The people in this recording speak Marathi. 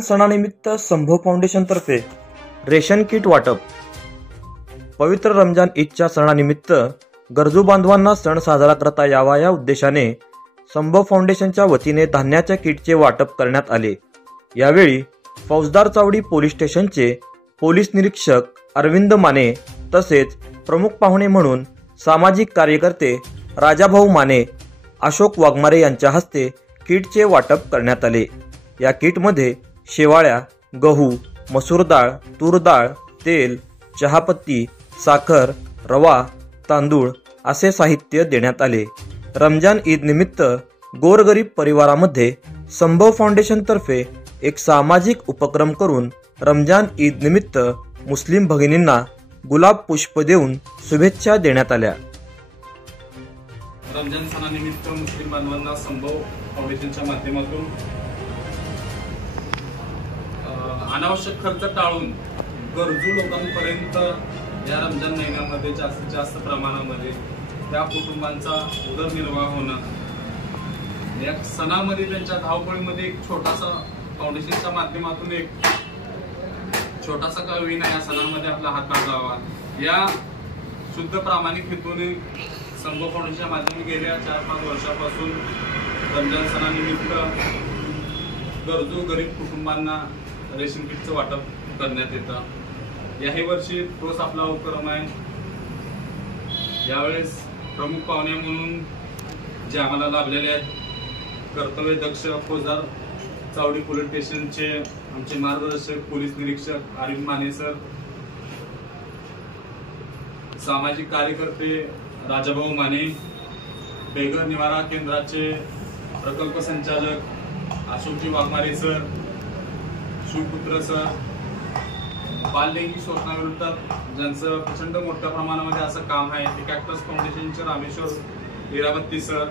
सणानिमित्त संभव फाउंडेशन तर्फे रेशन किट वाटप। पवित्र रमजान ईदच्या सणानिमित्त गरजू बांधवांना सण साजरा करता यावा या उद्देशाने संभव फाउंडेशनच्या वतीने धान्याच्या किटचे वाटप करण्यात आले। यावेळी फौजदार चावडी पोलीस स्टेशनचे पोलीस निरीक्षक अरविंद माने तसेच प्रमुख पाहुणे म्हणून सामाजिक कार्यकर्ते राजाभाऊ माने, अशोक वाघमारे यांच्या हस्ते किटचे वाटप करण्यात आले। या किटमध्ये शेवाळ्या, गहू, मसूर डाळ, तूर डाळ, तेल, चहापत्ती, साखर, रवा, तांदूळ असे साहित्य देण्यात आले। रमजान ईद निमित्त गोरगरीब परिवारामध्ये संभव फाउंडेशन तर्फे एक सामाजिक उपक्रम करून रमजान ईद निमित्त मुस्लिम भगिनींना गुलाब पुष्प देऊन शुभेच्छा देण्यात आल्या। रमजान सणानिमित्त मुस्लिम बांधवांना संभव फाउंडेशनच्या माध्यमातून अनावश्यक खर्च टाळून गरजू लोकांपर्यंत या रमजान महिन्यामध्ये जास्तीत जास्त प्रमाणामध्ये त्या कुटुंबांचा उदरनिर्वाह होणं, या सणामध्ये त्यांच्या धावपळीमध्ये एक छोटासा फाउंडेशनच्या माध्यमातून एक छोटासा का होईना या सणामध्ये आपला हातभार लावावा या शुद्ध प्रामाणिक हेतूने संभव फाउंडेशनच्या माध्यमातून गेल्या 4-5 वर्षापासून रमजान सणानिमित्त गरजू गरीब कुटुंबांना रेशन किटचं वाटप करण्यात येतं। याही वर्षी तोच आपला उपक्रम आहे। यावेळेस प्रमुख पाहुणे म्हणून जे आम्हाला लाभलेले आहेत कर्तव्यदक्ष फौजदार चावडी पोलीस स्टेशनचे आमचे मार्गदर्शक पोलीस निरीक्षक अरविंद माने सर, सामाजिक कार्यकर्ते राजाभाऊ माने, बेघर निवारा केंद्राचे प्रकल्प संचालक अशोकजी वाघमारे सर, शिवपुत्र सर, बाललैंगिक शोषणाविरुद्ध ज्यांचं प्रचंड मोठ्या प्रमाणामध्ये असं काम आहे ते कॅक्टस फाउंडेशनचे रामेश्वर हिरावत्ती सर,